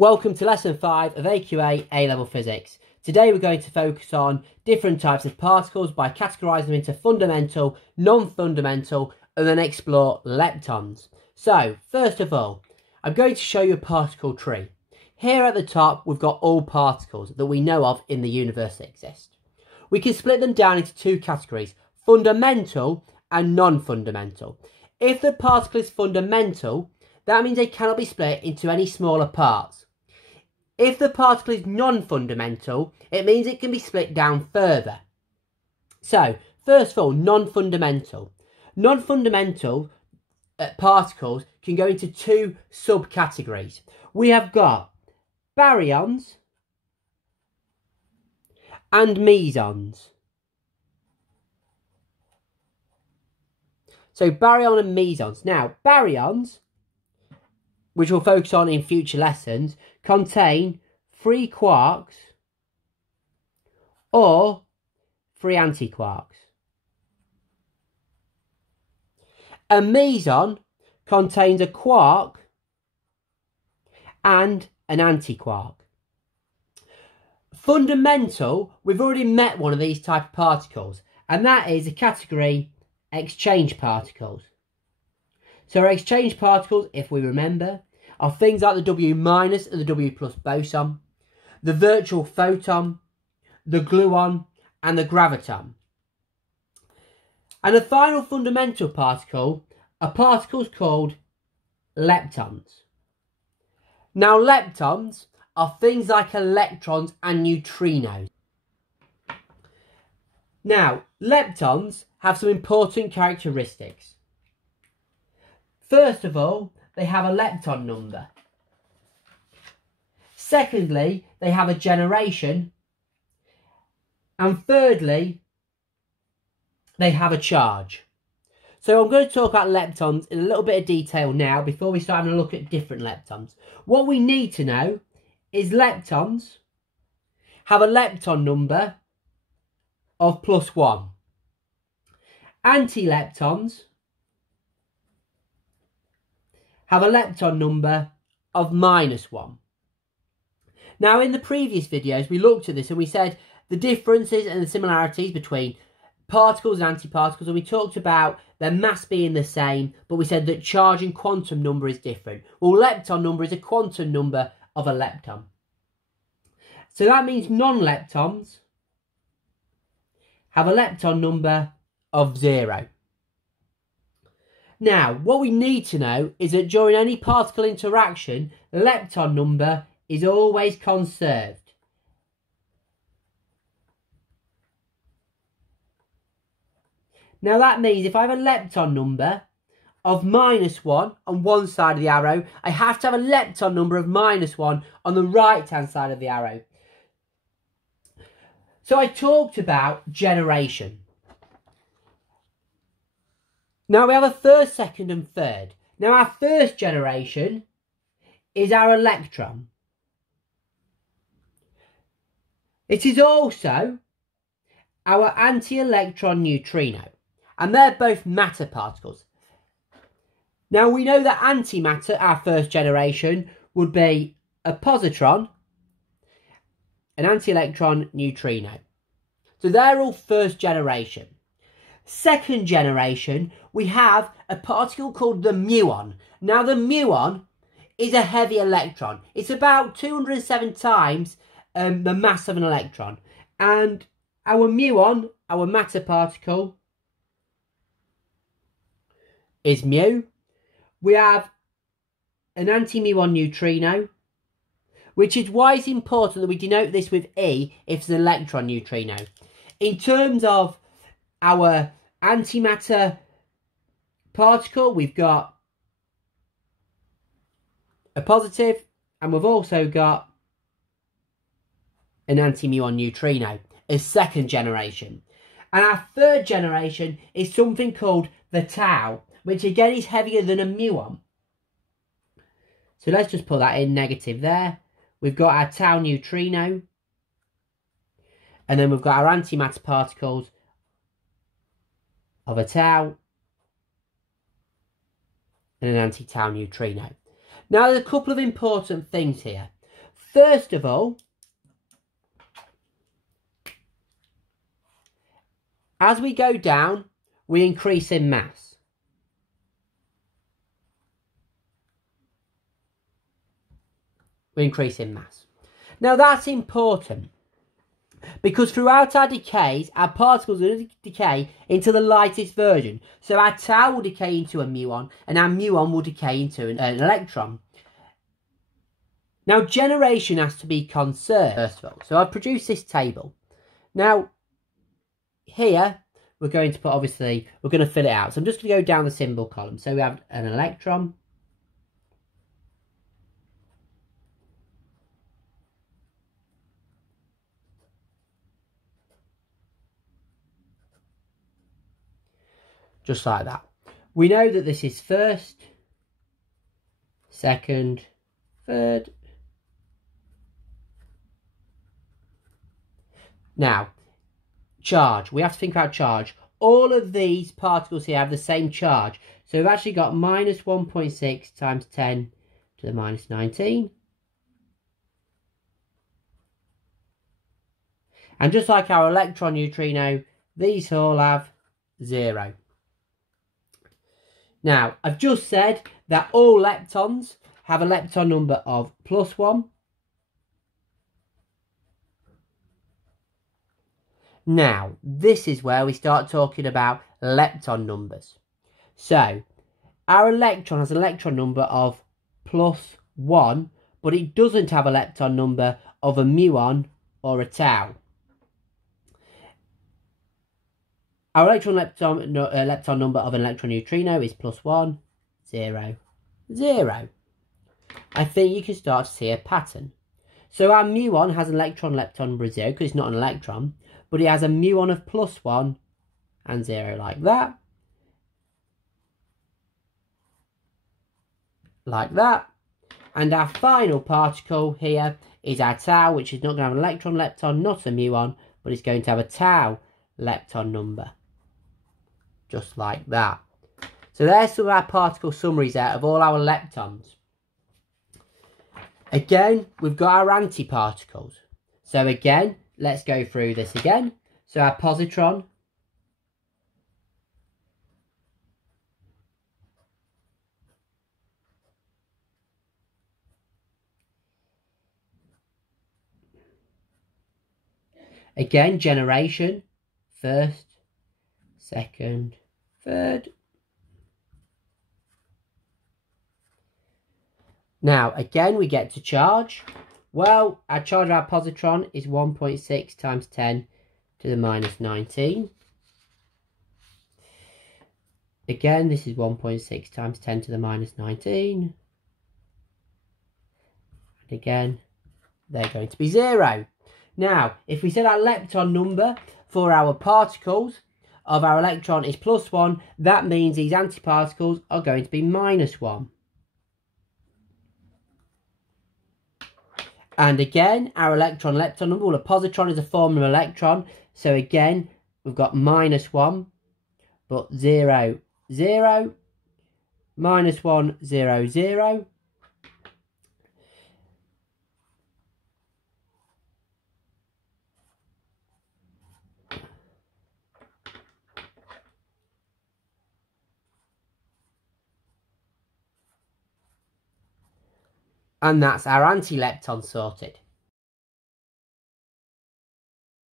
Welcome to Lesson 5 of AQA A-Level Physics. Today we're going to focus on different types of particles by categorising them into fundamental, non-fundamental, and then explore leptons. So, first of all, I'm going to show you a particle tree. Here at the top, we've got all particles that we know of in the universe that exist. We can split them down into two categories, fundamental and non-fundamental. If the particle is fundamental, that means they cannot be split into any smaller parts. If the particle is non-fundamental, it means it can be split down further. So, first of all, non-fundamental. Non-fundamental particles can go into two subcategories. We have got baryons and mesons. So, baryon and mesons. Now, baryons, which we'll focus on in future lessons, contain 3 quarks or 3 antiquarks. A meson contains a quark and an antiquark. Fundamental, we've already met one of these type of particles, and that is a category exchange particles. So our exchange particles, if we remember, are things like the W- and the W+ boson, the virtual photon, the gluon, and the graviton. And the final fundamental particle are particles called leptons. Now, leptons are things like electrons and neutrinos. Now, leptons have some important characteristics. First of all, they have a lepton number. Secondly, they have a generation. And thirdly, they have a charge. So I'm going to talk about leptons in a little bit of detail now before we start having a look at different leptons. What we need to know is leptons have a lepton number of +1. Antileptons have a lepton number of -1. Now, in the previous videos, we looked at this and we said the differences and the similarities between particles and antiparticles, and we talked about their mass being the same, but we said that charge and quantum number is different. Well, lepton number is a quantum number of a lepton. So that means non-leptons have a lepton number of 0. Now, what we need to know is that during any particle interaction, the lepton number is always conserved. Now, that means if I have a lepton number of -1 on one side of the arrow, I have to have a lepton number of -1 on the right-hand side of the arrow. So I talked about generation. Now we have a first, second and third. Now our first generation is our electron. It is also our anti-electron neutrino, and they're both matter particles. Now we know that antimatter, our first generation, would be a positron, an anti-electron neutrino. So they're all first generation. Second generation, we have a particle called the muon. Now the muon is a heavy electron. It's about 207 times the mass of an electron. And our muon, our matter particle, is mu. We have an anti-muon neutrino, which is why it's important that we denote this with E if it's an electron neutrino. In terms of our antimatter particle, we've got a positive, and we've also got an anti-muon neutrino as second generation. And our third generation is something called the tau, which again is heavier than a muon. So let's just put that in negative there. We've got our tau neutrino, and then we've got our antimatter particles of a tau and an anti-tau neutrino. Now, there's a couple of important things here. First of all, as we go down, we increase in mass. We increase in mass. Now that's important because throughout our decays, our particles will decay into the lightest version. So our tau will decay into a muon and our muon will decay into an electron. Now generation has to be conserved first of all. So I've produced this table. Now here we're going to put, obviously, we're going to fill it out. So I'm just going to go down the symbol column. So we have an electron. Just like that. We know that this is first, second, third. Now, charge. We have to think about charge. All of these particles here have the same charge. So we've actually got minus 1.6 times 10 to the minus 19. And just like our electron neutrino, these all have 0. Now, I've just said that all leptons have a lepton number of +1. Now, this is where we start talking about lepton numbers. So, our electron has an electron number of +1, but it doesn't have a lepton number of a muon or a tau. Our lepton number of an electron neutrino is +1, 0, 0. I think you can start to see a pattern. So our muon has an electron lepton number of 0 because it's not an electron, but it has a muon of +1 and 0 like that. Like that. And our final particle here is our tau, which is not going to have an electron lepton, not a muon, but it's going to have a tau lepton number. Just like that. So there's some of our particle summaries there of all our leptons. Again, we've got our antiparticles. So again, let's go through this again. So our positron. Again, generation. First, second, third. Now, again, we get to charge. Well, our charge of our positron is 1.6 times 10 to the minus 19. Again, this is 1.6 times 10 to the minus 19. And again, they're going to be 0. Now, if we said our lepton number for our particles of our electron is +1, that means these antiparticles are going to be -1. And again, our electron lepton number, well, a positron is a form of electron. So again, we've got -1, but 0, 0, -1, 0, 0. And that's our anti-lepton sorted.